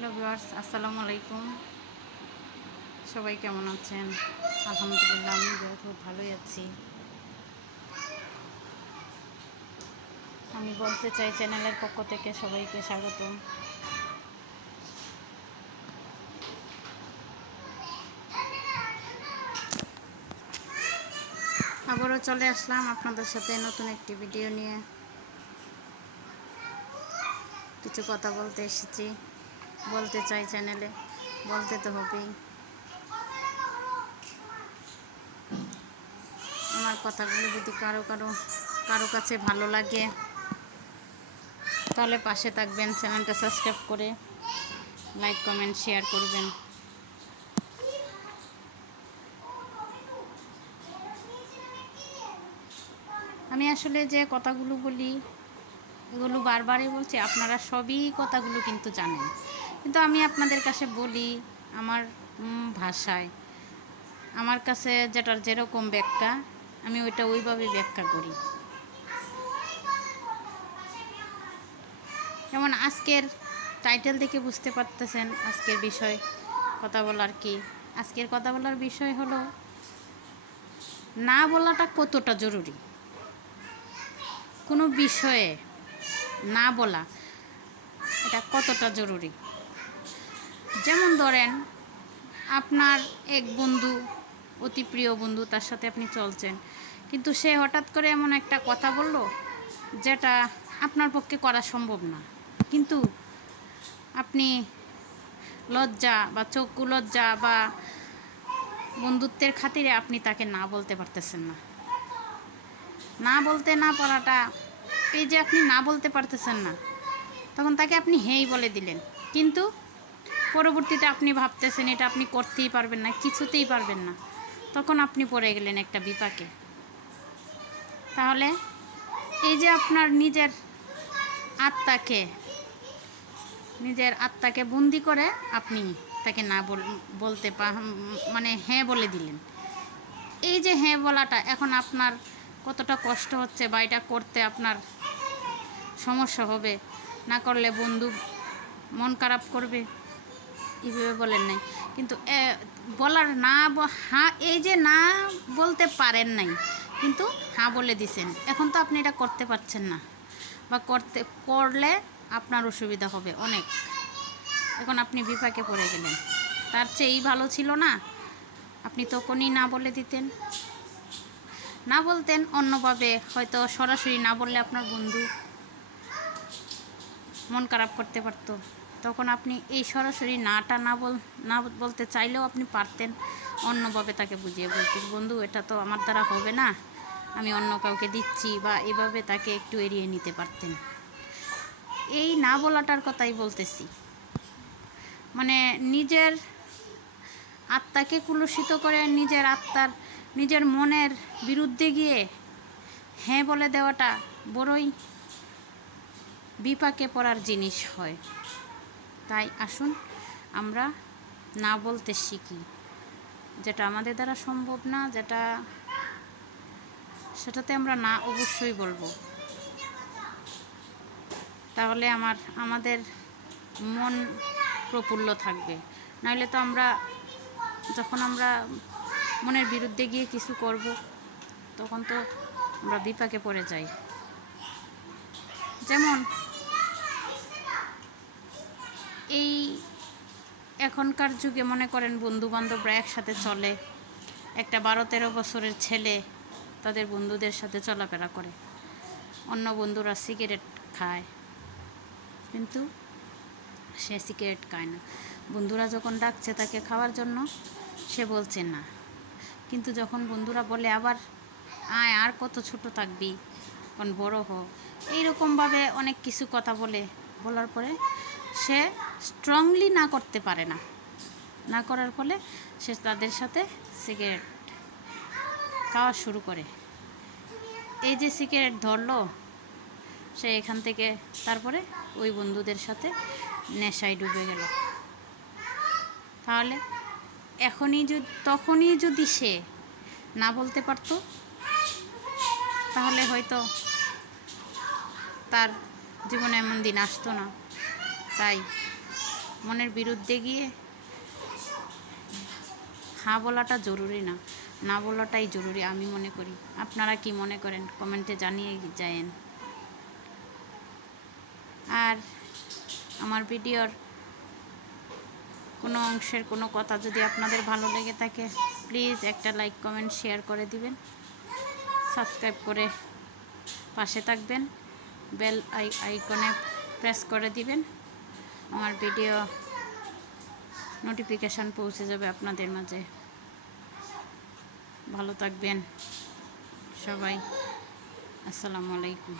Hello viewers, আসসালামু আলাইকুম। সবাই কেমন আছেন? আলহামদুলিল্লাহ, আমি খুব ভালোই আছি। আমি বলতে চাই চ্যানেলের পক্ষ থেকে সবাইকে স্বাগতম। আবারও চলে আসলাম আপনাদের সাথে নতুন একটি ভিডিও নিয়ে। কিছু কথা বলতে এসেছি, বলতে চাই চ্যানেলে, বলতে তো হবেই। আমার কথাগুলো যদি কারো কাছে ভালো লাগে তাহলে পাশে থাকবেন, চ্যানেলটা সাবস্ক্রাইব করে লাইক কমেন্ট শেয়ার করবেন। আমি আসলে যে কথাগুলো বলি এগুলো বারবারই বলছি, আপনারা সবই কথাগুলো কিন্তু জানেন, কিন্তু আমি আপনাদের কাছে বলি আমার ভাষায়, আমার কাছে যেটার যেরকম ব্যাখ্যা আমি ওইভাবে ব্যাখ্যা করি। যেমন আজকের টাইটেল দেখে বুঝতে পারতেছেন আজকের বিষয় কথা বলার কি। আজকের কথা বলার বিষয় হলো না বলাটা কতটা জরুরি। কোনো বিষয়ে না বলা এটা কতটা জরুরি। যেমন ধরেন আপনার এক বন্ধু, অতি প্রিয় বন্ধু, তার সাথে আপনি চলছেন, কিন্তু সে হঠাৎ করে এমন একটা কথা বলল যেটা আপনার পক্ষে করা সম্ভব না, কিন্তু আপনি লজ্জা বা চক্ষু লজ্জা বা বন্ধুত্বের খাতিরে আপনি তাকে না বলতে পারতেছেন না। না বলতে না পারাটা, এই যে আপনি না বলতে পারতেছেন না, তখন তাকে আপনি হেই বলে দিলেন, কিন্তু পরবর্তীতে আপনি ভাবতেছেন এটা আপনি করতেই পারবেন না, কিছুতেই পারবেন না, তখন আপনি পড়ে গেলেন একটা বিপাকে। তাহলে এই যে আপনার নিজের আত্মাকে বন্দি করে আপনি তাকে না বলতে মানে হ্যাঁ বলে দিলেন। এই যে হ্যাঁ বলাটা এখন আপনার কতটা কষ্ট হচ্ছে বা এটা করতে আপনার সমস্যা হবে, না করলে বন্ধু মন খারাপ করবে, এইভাবে বলেন নাই, কিন্তু বলার না হ্যাঁ, এই যে না বলতে পারেন নাই কিন্তু হ্যাঁ বলে দিছেন, এখন তো আপনি এটা করতে পারছেন না, বা করলে আপনার অসুবিধা হবে অনেক। এখন আপনি বিপাকে পড়ে গেলেন। তার চেয়ে এই ভালো ছিল না আপনি তখনই না বলে দিতেন, না বলতেন অন্যভাবে, হয়তো সরাসরি না বললে আপনার বন্ধু মন খারাপ করতে পারতো, তখন আপনি এই সরাসরি না বলতে চাইলেও আপনি পারতেন অন্যভাবে তাকে বুঝিয়ে বলতেন, বন্ধু এটা তো আমার দ্বারা হবে না, আমি অন্য কাউকে দিচ্ছি, বা এভাবে তাকে একটু এড়িয়ে নিতে পারতেন। এই না বলাটার কথাই বলতেছি, মানে নিজের আত্মাকে কুলুষিত করে নিজের মনের বিরুদ্ধে গিয়ে হ্যাঁ বলে দেওয়াটা বড়ই বিপাকে পড়ার জিনিস হয়। তাই আসুন আমরা না বলতে শিখি, যেটা আমাদের দ্বারা সম্ভব না, সেটাতে আমরা না অবশ্যই বলবো। তাহলে আমাদের মন প্রফুল্ল থাকবে। নইলে তো যখন আমরা মনের বিরুদ্ধে গিয়ে কিছু করব তখন তো আমরা বিপাকে পড়ে যাই। যেমন এই এখনকার যুগে মনে করেন বন্ধুবান্ধবরা একসাথে চলে, একটা 12-13 বছরের ছেলে তাদের বন্ধুদের সাথে চলাফেরা করে, অন্য বন্ধুরা সিগারেট খায় কিন্তু সে সিগারেট খায় না, বন্ধুরা যখন ডাকছে তাকে খাওয়ার জন্য সে বলছে না, কিন্তু যখন বন্ধুরা বলে আবার আয়, আর কত ছোট থাকবি, এখন বড় হ, এইরকমভাবে অনেক কিছু কথা বলার পরে সে স্ট্রংলি না করতে পারে না, না করার ফলে সে তাদের সাথে সিগারেট খাওয়া শুরু করে। এই যে সিগারেট ধরলো, সে এখান থেকে তারপরে ওই বন্ধুদের সাথে নেশায় ডুবে গেল। তাহলে তখনই যদি সে না বলতে পারতো তাহলে হয়তো তার জীবনে এমন দিন আসতো না। তাই মনের বিরুদ্ধে গিয়ে হ্যাঁ বলাটা জরুরি না, না বলাটাই জরুরি আমি মনে করি। আপনারা কি মনে করেন কমেন্টে জানিয়ে যায়েন। আর আমার ভিডিওর কোনো অংশের কোনো কথা যদি আপনাদের ভালো লেগে থাকে প্লিজ একটা লাইক কমেন্ট শেয়ার করে দিবেন, সাবস্ক্রাইব করে পাশে থাকবেন, বেল আইকনে প্রেস করে দিবেন। আমার ভিডিও নোটিফিকেশান পৌঁছে যাবে আপনাদের মাঝে। ভালো থাকবেন সবাই। আসসালামু আলাইকুম।